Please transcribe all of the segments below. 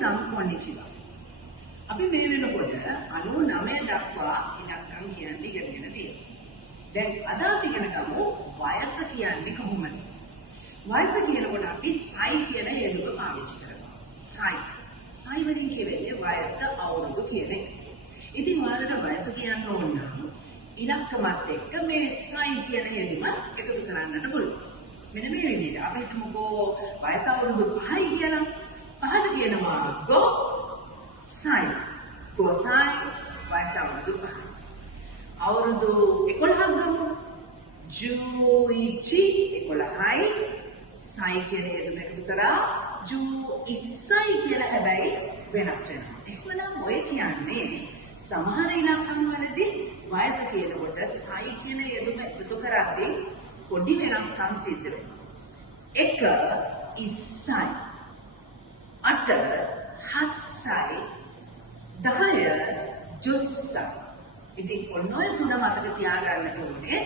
minasan konnichiwa. අපි මේ වෙනකොට 99 දක්වා ඉලක්කම් කියන්නේ ඉගෙනගෙන තියෙනවා. දැන් අද අපි ඉගෙන ගමු වයස කියන්නේ කොහොමද? වයස කියනකොට අපි සයි කියන යෙදුම පාවිච්චි කරනවා. සයි වලින් කියන්නේ වයස අවුරුදු කියන එක. ඉතින් ඔයාලට වයස කියන්න ඕන නම් ඉලක්කමත් එක්ක මේ සයි කියන යෙදුම එකතු කරන්නට පුළුවන්. මෙන්න මේ විදිහට අපි හිතමුකෝ වයස අවුරුදු 5යි කියලා. 5ට කියනවා go sai gosai වයස අවුරුදු 5. අවුරුදු 11ක් ගමු. ජූයිචි 11යි sai කියන යෙදුම එකතු කරා ජූයිසයි කියලා හැබැයි වෙනස් වෙනවා. එහෙනම් ඔය කියන්නේ සමහර ඉලක්කම් වලදී වයස කියනකොට sai කියන යෙදුම එකතු කරද්දී පොඩි වෙනස්කම් සිද්ධ වෙනවා. 1 ඉස්සයි 8 හස්සයි 10 ජුස්සයි. ඉතින් ඔන්න ඔය තුන මතක තියාගන්න ඕනේ.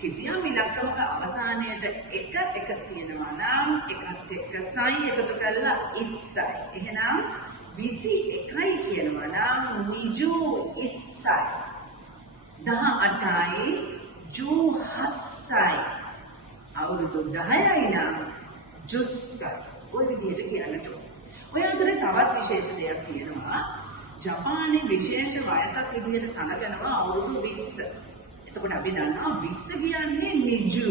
කිසියම් ඉලක්කමක අවසානයේට එක තියෙනවා නම් එකත් එක්ක සයි එකතු කරලා ඉස්සයි. එහෙනම් 21යි කියනවා නම් නිජු ඉස්සයි. 18යි ජු හස්සයි. අවුරුදු 10යි නම් ජුස්සයි. ඔය විදිහට කියන්න ඕනේ. ඔය අතරේ තවත් විශේෂ දෙයක් තියෙනවා. ජපානයේ විශේෂ වයසක් විදිහට සැලකනවා අවුරුදු 20. එතකොට අපි දන්නවා 20 කියන්නේ නිජු.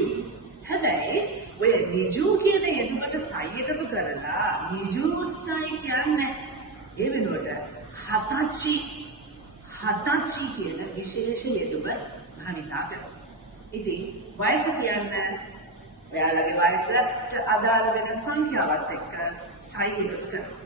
හැබැයි ඔය නිජු කියන යෙදුමට සයි එකතු කරලා නිජුසයි කියන්නේ ඒ වෙනුවට හතචි කියන විශේෂ යෙදුම භාවිතා කරනවා. ඉතින් වයස කියන්නේ ඔයාලගේ වයසට අදාළ වෙන සංඛ්‍යාවත් එක්ක සයි එකතු කරනවා.